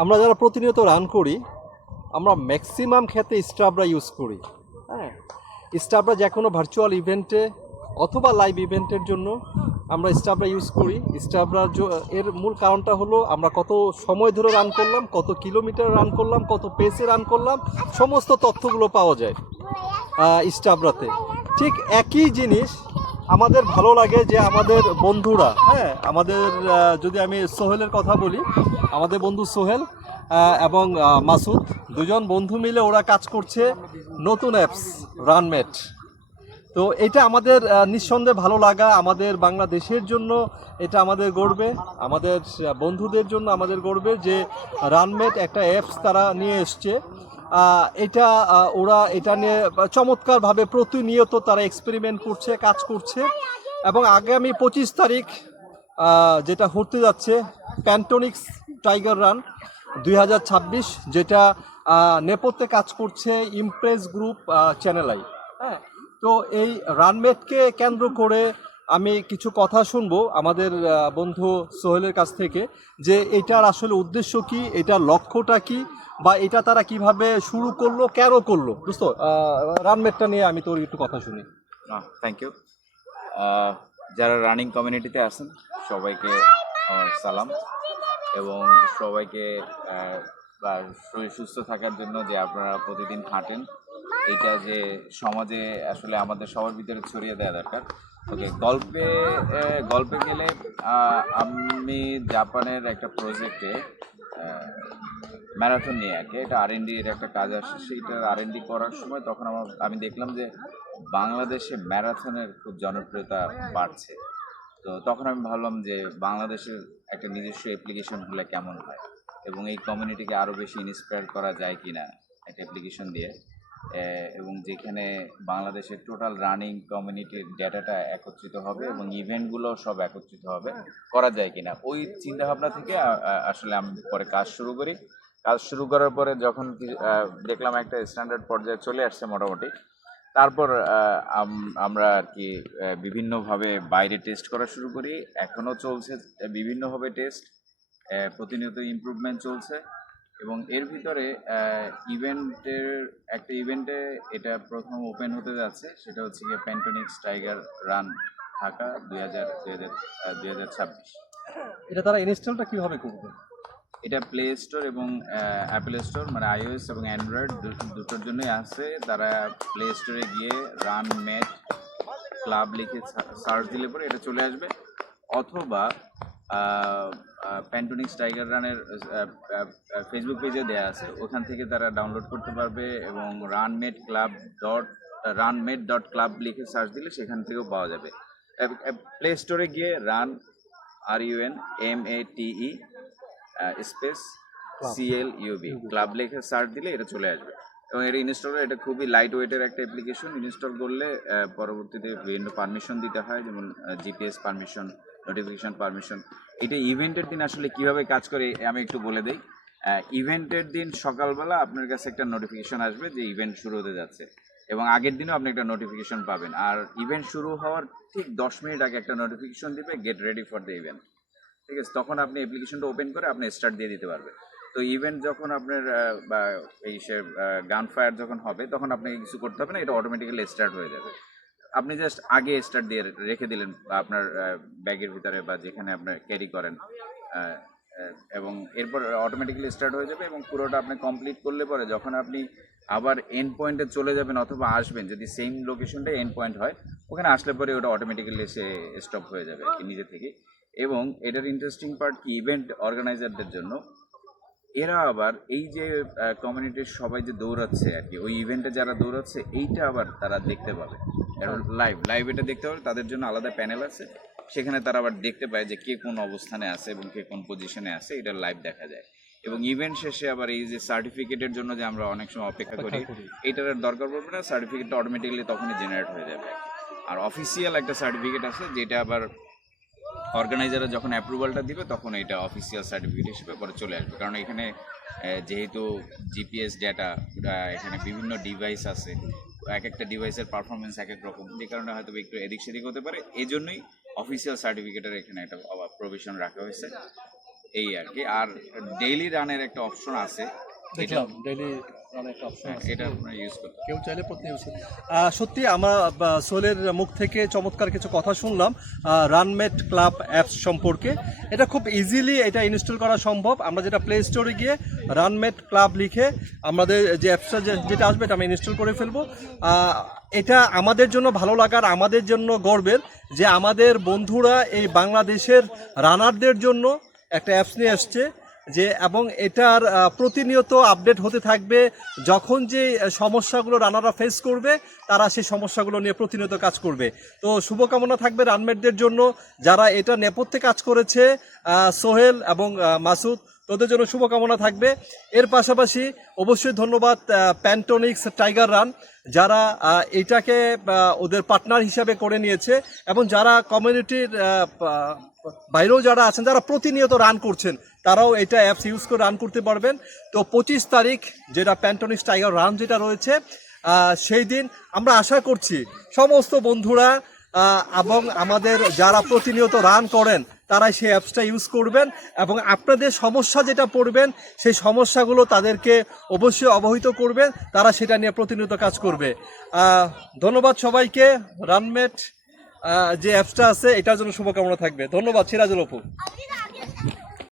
আমরা যারা প্রতিনিয়ত রান করি আমরা ম্যাক্সিমাম ক্ষেত্রে স্টাফরা ইউজ করি। হ্যাঁ, স্টাফরা যে কোনো ভার্চুয়াল ইভেন্টে অথবা লাইভ ইভেন্টের জন্য আমরা স্টাফরা ইউজ করি। স্টাফরা এর মূল কারণটা হলো আমরা কত সময় ধরে রান করলাম, কত কিলোমিটার রান করলাম, কত পেসে রান করলাম, সমস্ত তথ্যগুলো পাওয়া যায় স্টাফরাতে। ঠিক একই জিনিস আমাদের ভালো লাগে যে আমাদের বন্ধুরা, হ্যাঁ, আমাদের যদি আমি সোহেলের কথা বলি, আমাদের বন্ধু সোহেল এবং মাসুদ, দুজন বন্ধু মিলে ওরা কাজ করছে নতুন অ্যাপস রানমেট। তো এটা আমাদের নিঃসন্দেহে ভালো লাগা, আমাদের বাংলাদেশের জন্য এটা আমাদের গর্বে, আমাদের বন্ধুদের জন্য আমাদের গর্বে যে রানমেট একটা অ্যাপস তারা নিয়ে এসছে। এটা ওরা এটা নিয়ে চমৎকারভাবে প্রতিনিয়ত তারা এক্সপেরিমেন্ট করছে, কাজ করছে। এবং আগামী 25 তারিখ যেটা হতে যাচ্ছে প্যান্টোনিক্স টাইগার রান 2026, যেটা নেপথ্যে কাজ করছে ইমপ্রেস গ্রুপ চ্যানেল আই। হ্যাঁ, তো এই রানমেটকে কেন্দ্র করে আমি কিছু কথা শুনবো আমাদের বন্ধু সোহেলের কাছ থেকে, যে এটার আসলে উদ্দেশ্য কি, এটার লক্ষ্যটা কি, বা এটা তারা কিভাবে শুরু করলো, কেন করলো। দোস্ত, রানমেটটা নিয়ে আমি তোর একটু কথা শুনি। Thank you. যারা রানিং কমিউনিটিতে আছেন সবাইকে সালাম, এবং সবাইকে শরীর সুস্থ থাকার জন্য যে আপনারা প্রতিদিন হাঁটেন, এইটা যে সমাজে আসলে আমাদের সবার ভিতরে ছড়িয়ে দেওয়া দরকার। ওকে, গল্পে গেলে আমি জাপানের একটা প্রজেক্টে ম্যারাথন নিয়ে আর কি, এটা R&Dর একটা কাজ আসছে। সেইটার R&D করার সময় তখন আমি দেখলাম যে বাংলাদেশে ম্যারাথনের খুব জনপ্রিয়তা বাড়ছে। তো তখন আমি ভাবলাম যে বাংলাদেশের একটা নিজস্ব অ্যাপ্লিকেশন হলে কেমন হয়, এবং এই কমিউনিটিকে আরও বেশি ইন্সপায়ার করা যায় কি না একটা অ্যাপ্লিকেশন দিয়ে, এবং যেখানে বাংলাদেশের টোটাল রানিং কমিউনিটির ডেটাটা একত্রিত হবে এবং ইভেন্টগুলো সব একত্রিত হবে, করা যায় কিনা ওই চিন্তাভাবনা থেকে আসলে আমি পরে কাজ শুরু করি। কাজ শুরু করার পরে যখন দেখলাম একটা স্ট্যান্ডার্ড পর্যায়ে চলে আসছে মোটামুটি, তারপর আমরা আর কি বিভিন্নভাবে বাইরে টেস্ট করা শুরু করি। এখনও চলছে বিভিন্নভাবে টেস্ট, প্রতিনিয়ত ইমপ্রুভমেন্ট চলছে। এবং এর ভিতরে ইভেন্টে এটা প্রথম ওপেন হতে যাচ্ছে, সেটা হচ্ছে গিয়ে প্যান্টোনিক্স টাইগার রান ঢাকা 2026। এটা তারা ইনস্টলটা কিভাবে করবে? এটা প্লে স্টোর এবং অ্যাপেল স্টোর, মানে iOS এবং অ্যান্ড্রয়েড দুটোর জন্যই আছে। তারা প্লে স্টোরে গিয়ে রান মেট ক্লাব লিখে সার্চ দিলে পরে এটা চলে আসবে, অথবা প্যান্টোনিক্স টাইগার রানের ফেসবুক পেজে দেওয়া আছে, ওখান থেকে তারা ডাউনলোড করতে পারবে। এবং runmate.club লিখে সার্চ দিলে সেখান থেকেও পাওয়া যাবে। প্লে স্টোরে গিয়ে RUNMATE স্পেস CLUB ক্লাব লিখে সার্চ দিলে এটা চলে আসবে। এবং এটা ইনস্টল, এটা খুবই লাইট ওয়েটের একটা অ্যাপ্লিকেশন। ইনস্টল করলে পরবর্তীতে বিভিন্ন পারমিশন দিতে হয়, যেমন GPS পারমিশন, নোটিফিকেশন পারমিশন। এটা ইভেন্টের দিন আসলে কিভাবে কাজ করে আমি একটু বলে দিই। ইভেন্টের দিন সকালবেলা আপনার কাছে একটা নোটিফিকেশন আসবে যে ইভেন্ট শুরু হতে যাচ্ছে, এবং আগের দিনও আপনি একটা নোটিফিকেশন পাবেন। আর ইভেন্ট শুরু হওয়ার ঠিক 10 মিনিট আগে একটা নোটিফিকেশন দিবে, get ready for the event. ঠিক আছে, তখন আপনি অ্যাপ্লিকেশনটা ওপেন করে আপনি স্টার্ট দিয়ে দিতে পারবেন। তো ইভেন্ট যখন আপনার বা এই সে গান ফায়ার যখন হবে, তখন আপনাকে কিছু করতে হবে না, এটা অটোমেটিক্যালি স্টার্ট হয়ে যাবে। আপনি জাস্ট আগে স্টার্ট দিয়ে রেখে দিলেন আপনার ব্যাগের ভিতরে বা যেখানে আপনার ক্যারি করেন, এবং এরপর অটোমেটিক্যালি স্টার্ট হয়ে যাবে। এবং পুরোটা আপনি কমপ্লিট করলে পরে যখন আপনি আবার এন্ড পয়েন্টে চলে যাবেন অথবা আসবেন, যদি সেম লোকেশনটাই এন্ড পয়েন্ট হয়, ওখানে আসলে পরে ওটা অটোমেটিক্যালি সে স্টপ হয়ে যাবে নিজে থেকে। এবং এটার ইন্টারেস্টিং পার্ট কি, ইভেন্ট অর্গানাইজারদের জন্য এরা আবার এই যে কমিউনিটির সবাই যে দৌড়াচ্ছে আর কি, ওই ইভেন্টে যারা দৌড়াচ্ছে এইটা আবার তারা দেখতে পাবে, লাইভ এটা দেখতে পাবে। তাদের জন্য আলাদা প্যানেল আছে, সেখানে তারা আবার দেখতে পায় যে কে কোন অবস্থানে আছে এবং কে কোন পজিশনে আছে, এটা লাইভ দেখা যায়। এবং ইভেন্ট শেষে আবার এই যে সার্টিফিকেটের জন্য যে আমরা অনেক সময় অপেক্ষা করি, এইটার আর দরকার পড়বে না, সার্টিফিকেটটা অটোমেটিক্যালি তখনই জেনারেট হয়ে যাবে। আর অফিসিয়াল একটা সার্টিফিকেট আছে, যেটা আবার অর্গানাইজাররা যখন অ্যাপ্রুভালটা দিবে তখন এটা অফিসিয়াল সার্টিফিকেট হিসেবে পরে চলে আসবে। কারণ এখানে যেহেতু GPS ডেটা, এখানে বিভিন্ন ডিভাইস আছে, এক একটা ডিভাইসের পারফরমেন্স এক এক রকম, যে কারণে হয়তো একটু এদিক সেদিক হতে পারে। এই জন্যই অফিসিয়াল সার্টিফিকেটের এখানে একটা প্রভিশন রাখা হয়েছে। এই আর কি। আর ডেইলি রানের একটা অপশন আছে, দেখলাম ডেইলি রান একটা অপশন আছে, এটা আপনারা ইউজ করতে কেউ চাইলে প্রতি ইউজ সত্যি আমরা সোহেলের মুখ থেকে চমৎকার কিছু কথা শুনলাম রানমেট ক্লাব অ্যাপস সম্পর্কে। এটা খুব ইজিলি এটা ইনস্টল করা সম্ভব। আমরা যেটা প্লে স্টোরে গিয়ে রানমেট ক্লাব লিখে আমাদের যে অ্যাপসটা যেটা আসবে এটা আমরা ইনস্টল করে ফেলবো। এটা আমাদের জন্য ভালো লাগার, আমাদের জন্য গর্বের যে আমাদের বন্ধুরা এই বাংলাদেশের রানারদের জন্য একটা অ্যাপস নিয়ে আসছে, যে এবং এটার প্রতিনিয়ত আপডেট হতে থাকবে। যখন যে সমস্যাগুলো রানাররা ফেস করবে তারা সেই সমস্যাগুলো নিয়ে প্রতিনিয়ত কাজ করবে। তো শুভকামনা থাকবে রানমেটদের জন্য, যারা এটা নেপথ্যে কাজ করেছে, সোহেল এবং মাসুদ, তোদের জন্য শুভকামনা থাকবে। এর পাশাপাশি অবশ্যই ধন্যবাদ প্যান্টোনিক্স টাইগার রান, যারা এটাকে ওদের পার্টনার হিসাবে করে নিয়েছে, এবং যারা কমিউনিটির বাইরেও যারা আছেন যারা প্রতিনিয়ত রান করছেন তারাও এটা অ্যাপস ইউজ করে রান করতে পারবেন। তো 25 তারিখ যেটা প্যান্টোনিক্স টাইগার রান যেটা রয়েছে, সেই দিন আমরা আশা করছি সমস্ত বন্ধুরা এবং আমাদের যারা প্রতিনিয়ত রান করেন তারা সেই অ্যাপসটা ইউজ করবেন, এবং আপনাদের সমস্যা যেটা পড়বেন সেই সমস্যাগুলো তাদেরকে অবশ্যই অবহিত করবেন, তারা সেটা নিয়ে প্রতিনিয়ত কাজ করবে। ধন্যবাদ সবাইকে। রানমেট যে অ্যাপসটা আছে এটার জন্য শুভকামনা থাকবে। ধন্যবাদ সিরাজুল অপু।